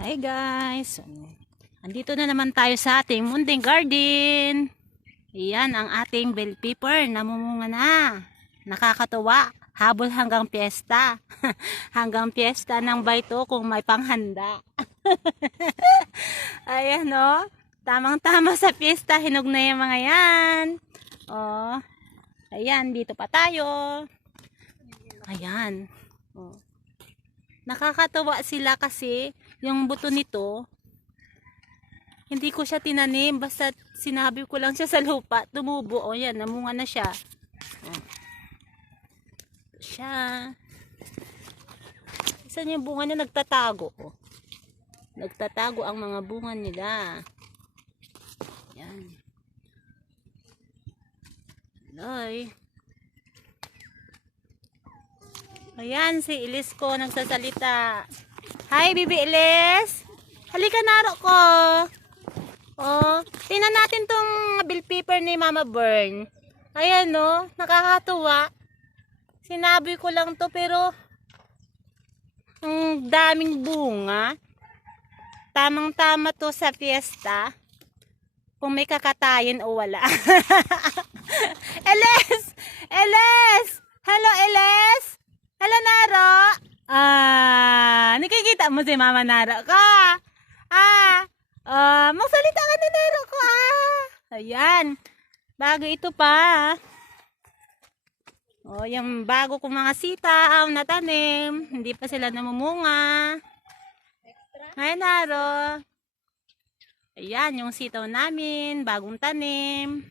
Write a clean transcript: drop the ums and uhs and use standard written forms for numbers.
Hi guys! Andito na naman tayo sa ating munting garden. Iyan ang ating bell pepper. Namumunga na. Nakakatuwa. Habol hanggang piyesta. Hanggang piyesta ng bayto kung may panghanda. Ayan o. Tamang-tama sa piyesta. Hinog na yung mga yan. O. Ayan. Dito pa tayo. Ayan. O. Nakakatawa sila kasi yung buto nito, hindi ko siya tinanim, basta sinabi ko lang siya sa lupa, tumubo. O yan, namunga na siya. O. Siya. Isa yung bunga niya nagtatago. O. Nagtatago ang mga bunga nila. Yan. Loy. Ayan, si Ilis ko nagsasalita. Hi, Bibi Ilis. Halika, naro ko. Oh, tingnan natin tong bell pepper ni Mama Bern. Ayan, no, nakakatuwa. Sinabi ko lang to, pero ang daming bunga. Tamang-tama to sa fiesta. Kung may kakatayin o wala. Ilis! Ilis! Hello, Ilis! Hello, Naro! Nakikita mo si Mama Naro ko? Magsalita ka na, Naro ko, Ayan. Bago ito pa. Yung bago kong mga sitaw na tanim. Hindi pa sila namumunga. Hi, Naro. Ayan, yung sitaw namin. Bagong tanim.